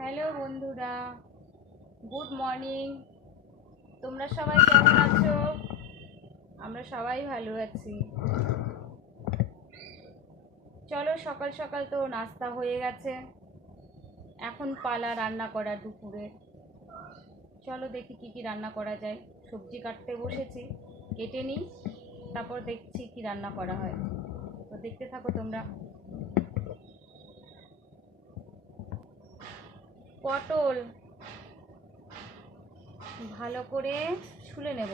Hello বন্ধুরা, good morning. তোমরা সবাই কেমন আছো? আমরা সবাই ভালো আছি। চলো, সকাল সকাল তো নাস্তা হয়ে গেছে, এখন পালা রান্না করা দুপুরে। চলো দেখি কি কি রান্না করা যায়। সবজি কাটতে বসেছি, কেটে নিই, তারপর দেখছি কি রান্না করা হয়। তো দেখতে থাকো তোমরা। পটল ভালো করে ছুলে নেব।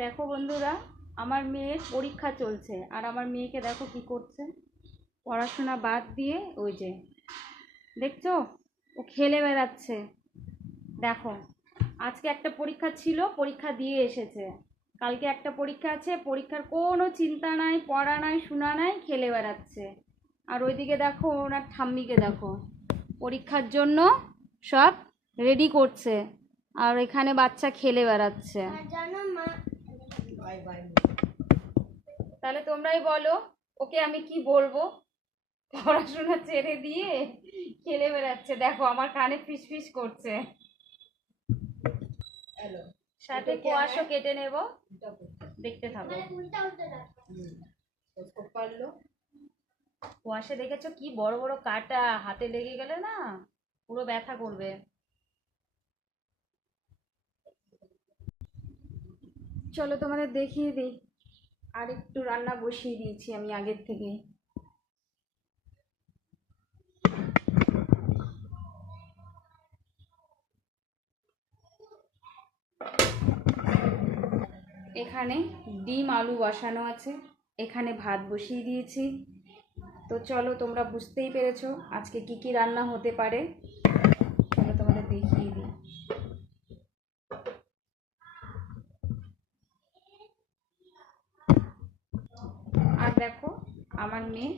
দেখো বন্ধুরা, আমার মেয়ের পরীক্ষা চলছে, আর আমার মেয়েকে দেখো কি করছে। পড়াশোনা বাদ দিয়ে ওই যে দেখছো, ও খেলে বেড়াচ্ছে। দেখো, আজকে একটা পরীক্ষা ছিল, পরীক্ষা দিয়ে এসেছে। কালকে একটা পরীক্ষা আছে, পরীক্ষার কোনো চিন্তা নাই, পড়া নাই, শোনা নাই, খেলে বেড়াচ্ছে। আর ওইদিকে দেখো ওনার ঠাম্মিকে দেখো, পরীক্ষার জন্য সব রেডি করছে, আর এখানে বাচ্চা খেলে বেড়াচ্ছে। তাহলে তোমরাই বলো, ওকে আমি কি বলবো? পড়াশোনা ছেড়ে দিয়ে খেলে বেড়াচ্ছে। দেখো আমার কানে ফিস ফিস করছে। সাথে কোয়াশও কেটে নেব, দেখতে থাকো। কোয়াশে দেখেছো কি বড় বড় কাটা, হাতে লেগে গেলে না পুরো ব্যথা করবে। চলো তোমাদের দেখিয়ে দিই। আর একটু রান্না বসিয়ে দিয়েছি আমি আগের থেকে। এখানে ডিম আলু বসানো আছে, এখানে ভাত বসিয়ে দিয়েছি। তো চলো, তোমরা বুঝতেই পেরেছো আজকে কি কি রান্না হতে পারে। চলো তোমাদের দেখিয়ে দিই। আর দেখো, আমার মেয়ে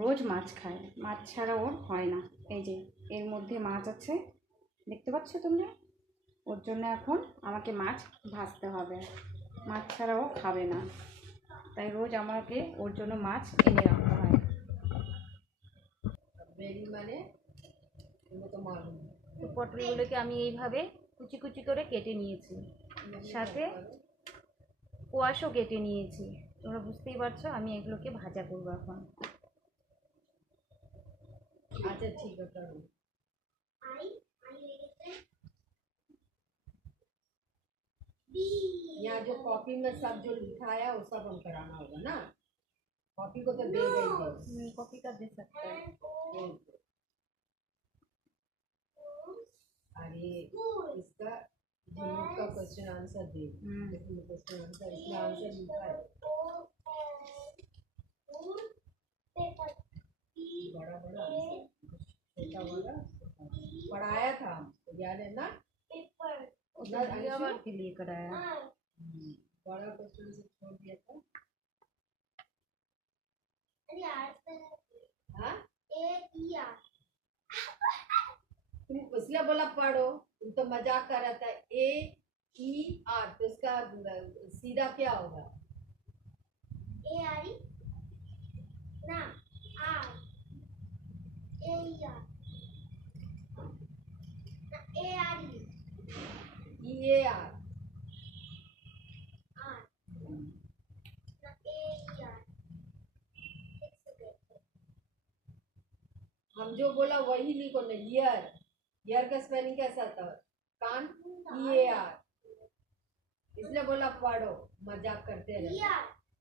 রোজ মাছ খায়, মাছ ছাড়া ওর হয় না। এই যে এর মধ্যে মাছ আছে, দেখতে পাচ্ছ তোমরা? ওর জন্য এখন আমাকে মাছ ভাজতে হবে, মাছ ছাড়া ও খাবে না। তাই রোজ আমাকে ওর জন্য মাছ এনে রাখতে হয়। তো পটলগুলোকে আমি এইভাবে কুচি কুচি করে কেটে নিয়েছি, সাথে কোয়াশও কেটে নিয়েছি। তোমরা বুঝতেই পারছো আমি এগুলোকে ভাজা করবো এখন। আচ্ছা ঠিক আছে। यहाँ जो कॉपी में सब जो लिखा है वो सब हम कराना होगा ना। कॉपी को तो दे देंगे, कॉपी का दे सकते हैं। अरे इसका जनोट का क्वेश्चन आंसर दे, क्वेश्चन आंसर इसका आंसर लिखा है बड़ा बड़ा, छोटा वाला पढ़ाया था, याद है ना? पेपर के लिए कराया, बड़ा क्वेश्चन से छोड़ दिया था। तुम इसलिए बोला पढ़ो, तुम तो मजाक कर रहा था। AER तो इसका सीधा क्या होगा? ARE ना, आर AER ARE EAR हम जो बोला वही लिखो ना। ईयर, ईयर का स्पेलिंग कैसा था? कान, EAR। इसलिए बोला पढ़ो, मजाक करते रहे।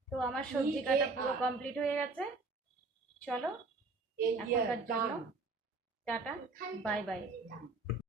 তো আমার সবজি কাটা পুরো কমপ্লিট হয়ে গেছে। চলো এখনকার জন্য টাটা, বাই বাই।